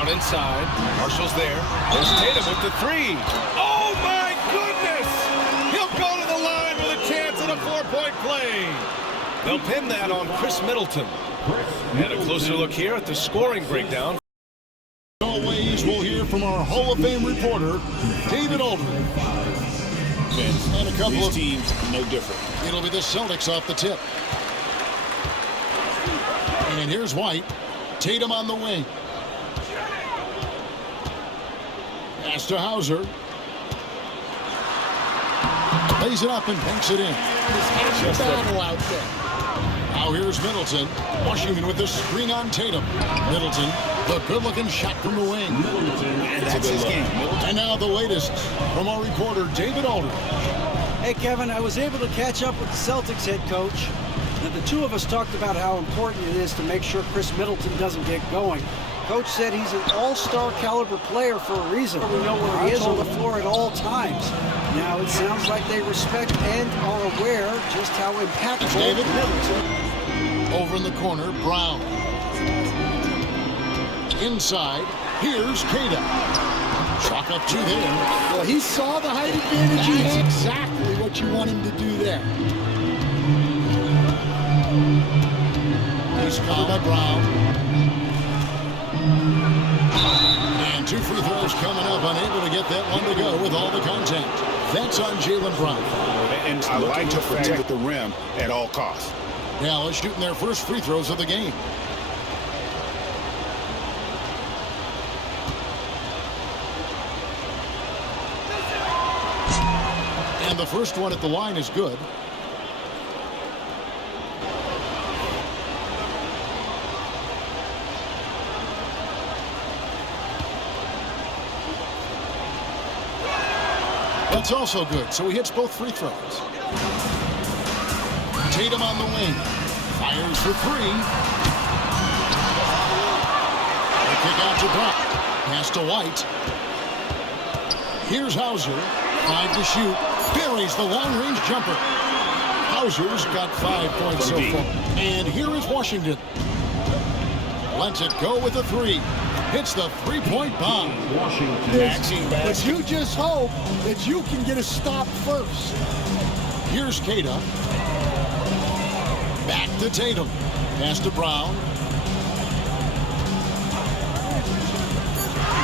Brown inside. Marshall's there. There's Tatum with the three. Oh, my goodness! He'll go to the line with a chance at a 4-point play. They'll pin that on Chris Middleton. And a closer look here at the scoring breakdown. Always, we'll hear from our Hall of Fame reporter, David Aldridge. And a couple of teams, no different. It'll be the Celtics off the tip. And here's White. Tatum on the wing. Pass to Hauser. Lays it up and banks it in. Just battle out there. Now here's Middleton. Washington with the screen on Tatum. Middleton, the good-looking shot from the wing. That's his game. And now the latest from our reporter, David Aldridge. Hey, Kevin, I was able to catch up with the Celtics head coach. And the two of us talked about how important it is to make sure Chris Middleton doesn't get going. Coach said he's an all-star caliber player for a reason. We know where he is on the floor at all times. Now it sounds like they respect and are aware just how impactful David Middleton. Over in the corner, Brown. Inside, here's Kata. Chalk up 2 there. Well, he saw the height advantage. That's exactly what you want him to do there. He's covered by Brown. And 2 free throws coming up, unable to get that one to go with all the contact. That's on Jaylen Brown. And I like to protect the rim at all costs. Dallas shooting their first free throws of the game. And the first one at the line is good. That's also good, so he hits both free throws. Tatum on the wing. Fires for 3. The kick out to Brown. Pass to White. Here's Hauser. 5 to shoot. Buries the long-range jumper. Hauser's got 5 points so far. And here is Washington. Lets it go with a 3. Hits the 3-point bomb. But you just hope that you can get a stop first. Here's Kata. Back to Tatum. Pass to Brown.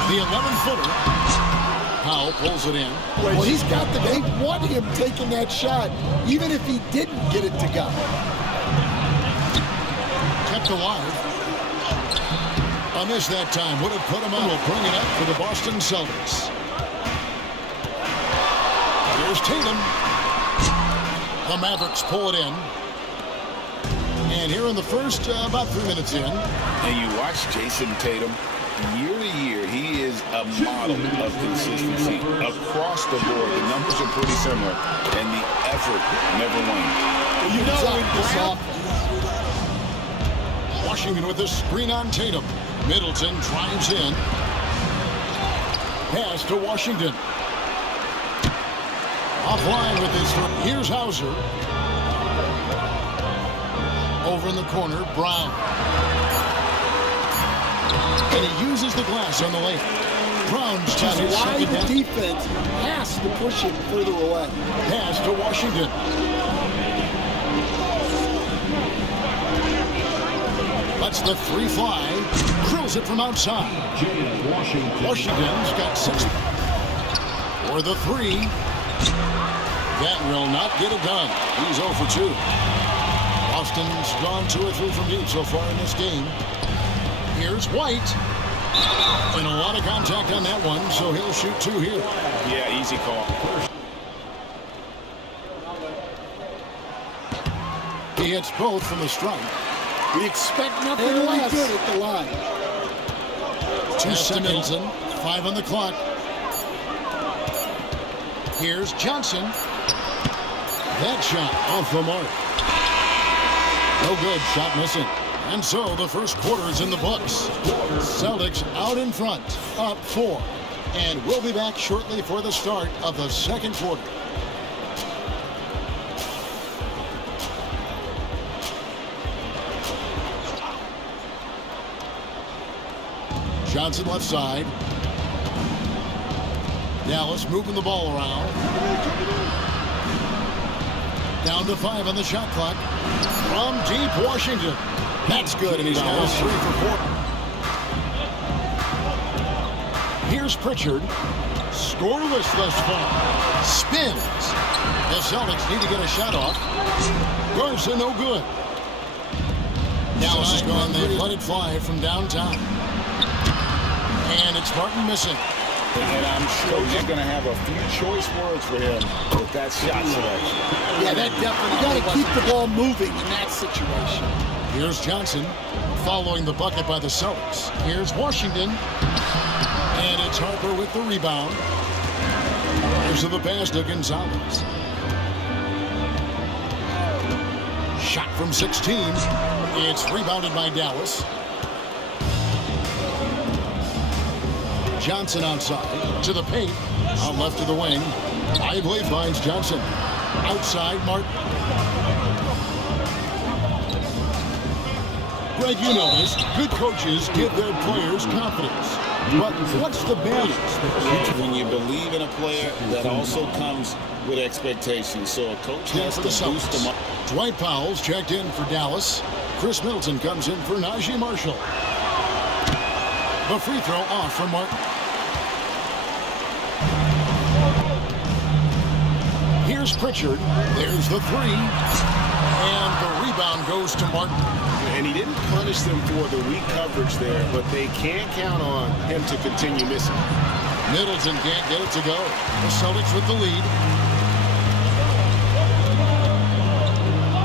The 11-footer. Powell pulls it in. Well, he's got the. They want him taking that shot, even if he didn't get it to go. Kept alive. A miss that time would have put him on. Will bring it up for the Boston Celtics. Here's Tatum. The Mavericks pull it in. And here in the first, about 3 minutes in. And you watch Jason Tatum, year to year, he is a model of consistency. Across the board, the numbers are pretty similar, and the effort never wanes. You know this offense. Washington with the screen on Tatum. Middleton drives in. Pass to Washington. Offline with this. Here's Hauser. Over in the corner, Brown. And he uses the glass on the lane. Brown's got his Why second the down. defense has to push it further away. Pass to Washington. Lets the 3 fly. Drills it from outside. Washington's got 6. For the 3. That will not get it done. He's 0 for 2. Boston's gone 2 or 3 from deep so far in this game. Here's White. And a lot of contact on that one, so he'll shoot 2 here. Yeah, easy call. He hits both from the strike. We expect nothing less good at the line. 2 seconds and 5 on the clock. Here's Johnson. That shot off the mark. No good. Shot missing. And so the first quarter is in the books. Celtics out in front, up 4. And we'll be back shortly for the start of the second quarter. Johnson left side. Dallas moving the ball around. Down to 5 on the shot clock. From deep, Washington. That's good, and he's now 3 for 4. Here's Pritchard. Scoreless thus far. Spins. The Celtics need to get a shot off. Garza, no good. Dallas is gone. They've let it fly from downtown. And it's Martin missing. And I'm sure he's going to have a few choice words for him with that shot selection. Yeah, that definitely. You got to keep the ball moving in that situation. Here's Johnson following the bucket by the Celtics. Here's Washington. And it's Harper with the rebound. Here's the pass to Gonzalez. Shot from 16. It's rebounded by Dallas. Johnson outside to the paint. On left of the wing. Lively finds Johnson. Outside, Martin. Greg, you know this. Good coaches give their players confidence. But what's the balance? When you believe in a player, that also comes with expectations. So a coach has to boost them up. Dwight Powell's checked in for Dallas. Chris Middleton comes in for Najee Marshall. The free throw off from Martin. Here's Pritchard. There's the 3. And the rebound goes to Martin. And he didn't punish them for the weak coverage there, but they can't count on him to continue missing. Middleton can't get it to go. The Celtics with the lead.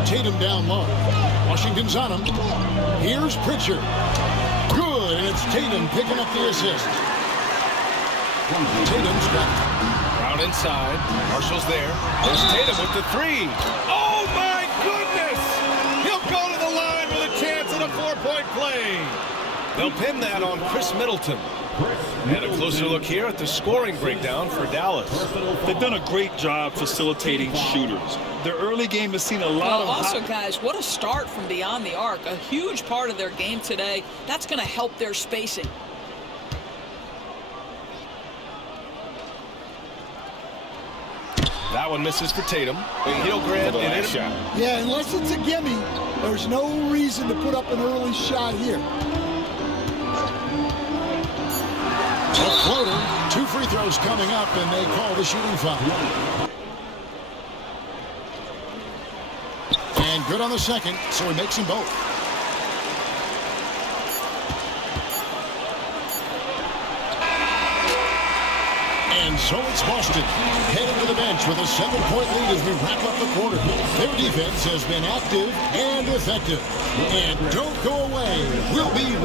Tatum down low. Washington's on him. Here's Pritchard. Good, and it's Tatum picking up the assist. Tatum's got it. Brown inside. Marshall's there. There's Tatum with the 3. Oh, my goodness! He'll go to the line with a chance at a 4-point play. They'll pin that on Chris Middleton. And a closer look here at the scoring breakdown for Dallas. They've done a great job facilitating shooters. Their early game has seen a lot of... Also, guys, what a start from beyond the arc. A huge part of their game today. That's going to help their spacing. That one misses for Tatum. He'll grab it. Shot. Yeah, unless it's a gimme, there's no reason to put up an early shot here. A floater. 2 free throws coming up, and they call the shooting foul. And good on the second, so he makes them both. And so it's Boston, headed to the bench with a 7-point lead as we wrap up the quarter. Their defense has been active and effective. And don't go away. We'll be...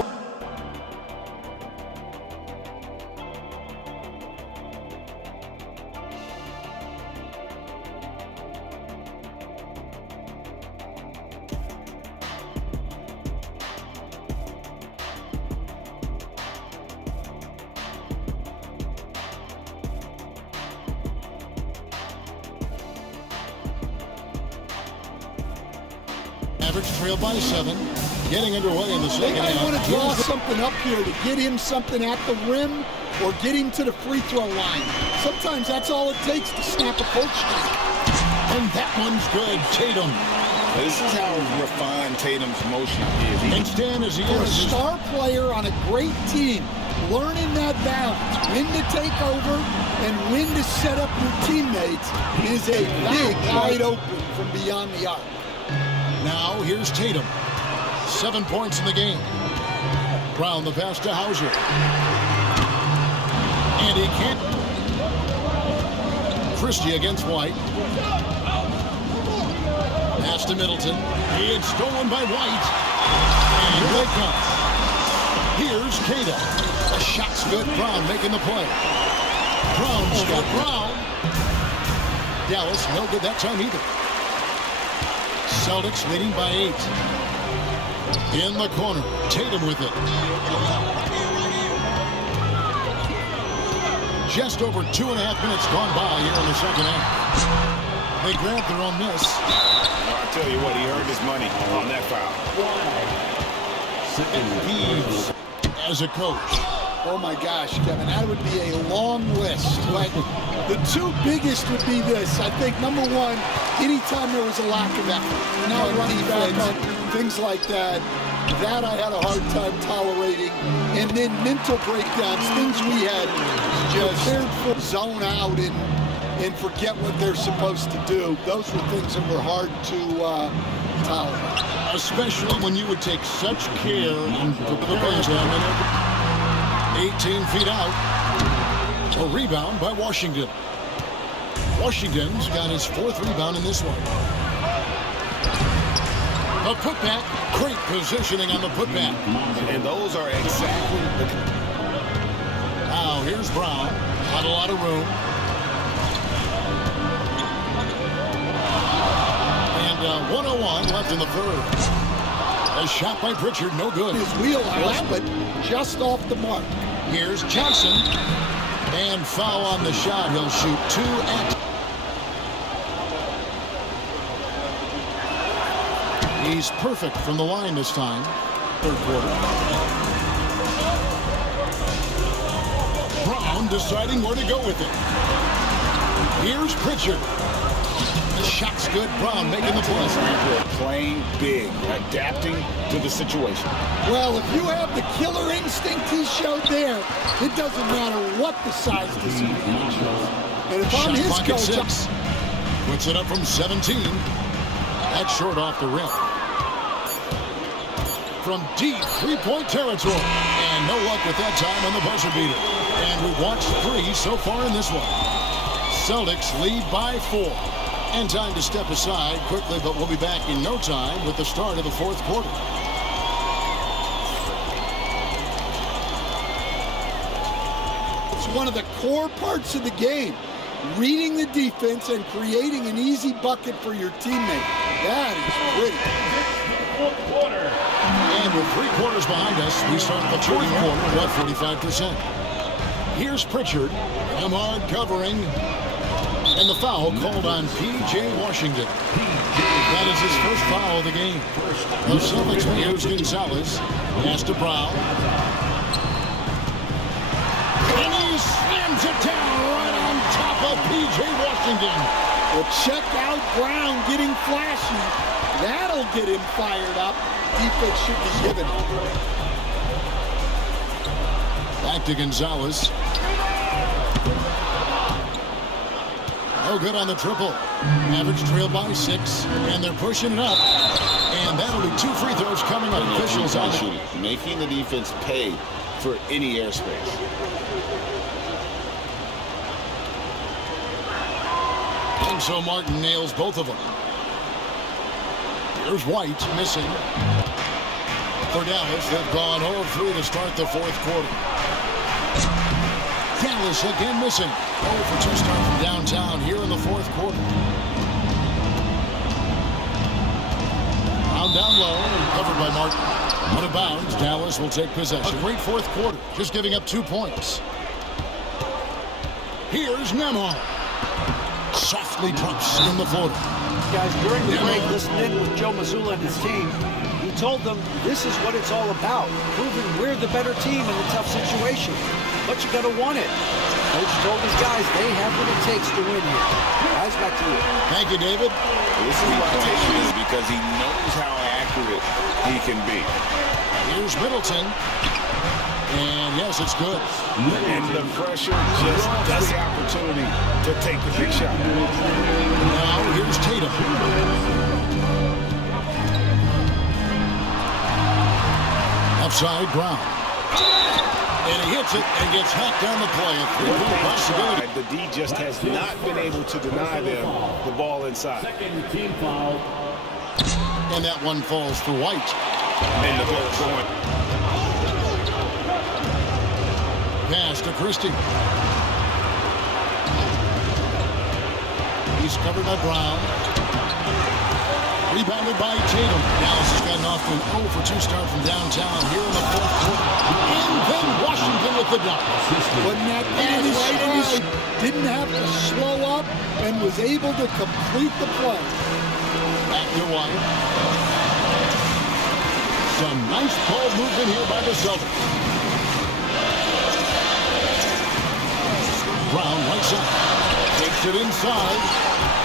Trail by 7, getting underway in the second half. I want to draw something up here to get him something at the rim or get him to the free throw line. Sometimes that's all it takes to snap a coach streak. And that one's good. Tatum. This is how refined Tatum's motion is. And Stan is For a star player on a great team, learning that balance, when to take over and when to set up your teammates is a big wide open from beyond the arc. Now, here's Tatum. 7 points in the game. Brown the pass to Hauser. And he can't. Christie against White. Pass to Middleton. It's stolen by White. And they come. Here's Cada. The shot's good. Brown making the play. Brown's got Brown. Dallas no good that time either. Celtics leading by 8. In the corner, Tatum with it. Just over 2.5 minutes gone by here in the second half. They grabbed their own miss. I'll tell you what, he earned his money on that foul. He's, as a coach, Oh my gosh, Kevin, that would be a long list. But the two biggest would be this. I think number one, anytime there was a lack of effort, not running back up, things like that, that I had a hard time tolerating. And then mental breakdowns, things we had just zone out and forget what they're supposed to do. Those were things that were hard to tolerate. Especially when you would take such care and prepare them. 18 feet out. A rebound by Washington. Washington's got his fourth rebound in this one. A putback. Great positioning on the putback. And those are exactly the... Now here's Brown. Not a lot of room. And 101 left in the third. A shot by Pritchard, no good. His wheelhouse, but just off the mark. Here's Johnson. And foul on the shot. He'll shoot 2 at. He's perfect from the line this time. Third quarter. Brown deciding where to go with it. Here's Pritchard. The shot's good. Brown making the play. Playing big, adapting to the situation. Well, if you have the killer instinct he showed there, it doesn't matter what the size disadvantage is. And if I'm his coach, 6. Puts it up from 17. That's short off the rim. From deep three-point territory. And no luck with that time on the buzzer beater. And we've watched 3 so far in this one. Celtics lead by 4. And time to step aside quickly, but we'll be back in no time with the start of the fourth quarter. it's one of the core parts of the game. Reading the defense and creating an easy bucket for your teammate. That is pretty. And with 3 quarters behind us, we start the fourth quarter at 45%. Here's Pritchard. Ahmad covering. And the foul called on P.J. Washington. That is his first foul of the game. The Celtics leaders Gonzalez. Pass to Brown. And he slams it down right on top of P.J. Washington. Well, check out Brown getting flashy. That'll get him fired up. Defense should be given. Back to Gonzalez. No good on the triple. Mavericks trail by 6, and they're pushing it up. And that'll be 2 free throws coming up. Officials on shooting, making the defense pay for any airspace. And so Martin nails both of them. Here's White missing. For Dallas, they've gone 0-3 to start the fourth quarter. Dallas again missing. 0-for-2 start from downtown here in the fourth quarter. Brown down low, covered by Martin. Out of bounds, Dallas will take possession. A great fourth quarter, just giving up 2 points. Here's Nembhard. Softly drops in the floater. Guys, during the break, listening in with Joe Mazzulla and his team, he told them this is what it's all about, proving we're the better team in a tough situation. But you got to want it. Coach told his guys they have what it takes to win here. Guys, back to you. Thank you, David. This is why Tatum is, because he knows how accurate he can be. Here's Middleton. And yes, it's good. And the pressure just does the opportunity to take the big shot. Now here's Tatum. Outside Brown. And he hits it and gets hacked down the play. A 3-point possibility. The D just has not been able to deny them the ball inside. And that one falls for White. And the ball going. Pass to Christie. He's covered by Brown. Rebounded by Tatum. Dallas has gotten off to an 0-for-2 start from downtown here in the fourth quarter. And then Washington with the dunk. Putting that pass right in his stride. Didn't have to slow up and was able to complete the play. Back to White. Some nice ball movement here by the Celtics. Brown right side. Takes it inside.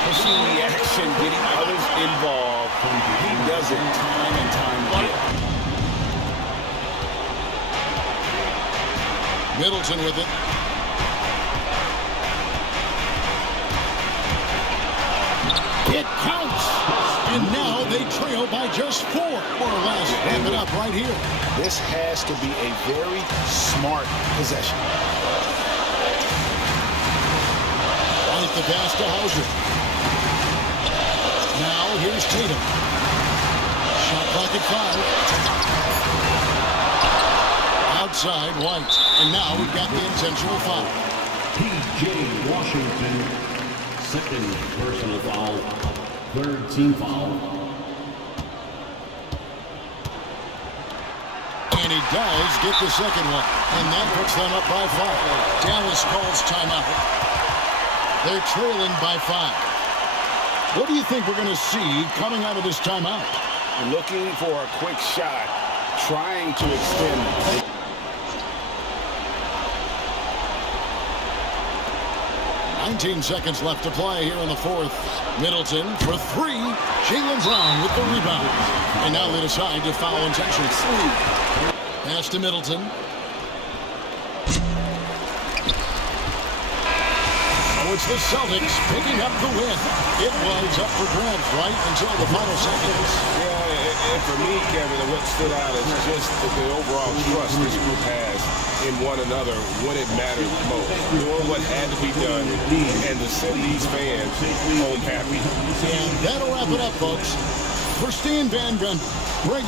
Pushing the action, getting others involved. He does it time and time again. Middleton with it. It counts. And now they trail by just 4 more or less. Wrap it up right here. This has to be a very smart possession. Right the pass to Hauser. Now here's Tatum. Shot clock at 5. Outside White. And now we've got the intentional foul. P.J. Washington, second personal foul, third team foul. And he does get the second one. And that puts them up by 5. Dallas calls timeout. They're trailing by 5. What do you think we're going to see coming out of this timeout? Looking for a quick shot, trying to extend. 19 seconds left to play here in the 4th. Middleton for 3. Jaylen Brown with the rebound. And now they decide to foul intention. Pass to Middleton. So it's the Celtics picking up the win. It was up for grabs right until the final seconds. Yeah, and for me, Kevin, what stood out is just the overall trust this group has in one another when it mattered most. Doing what had to be done and to send these fans home happy. And that'll wrap it up, folks. For Stan Van Gundy, Greg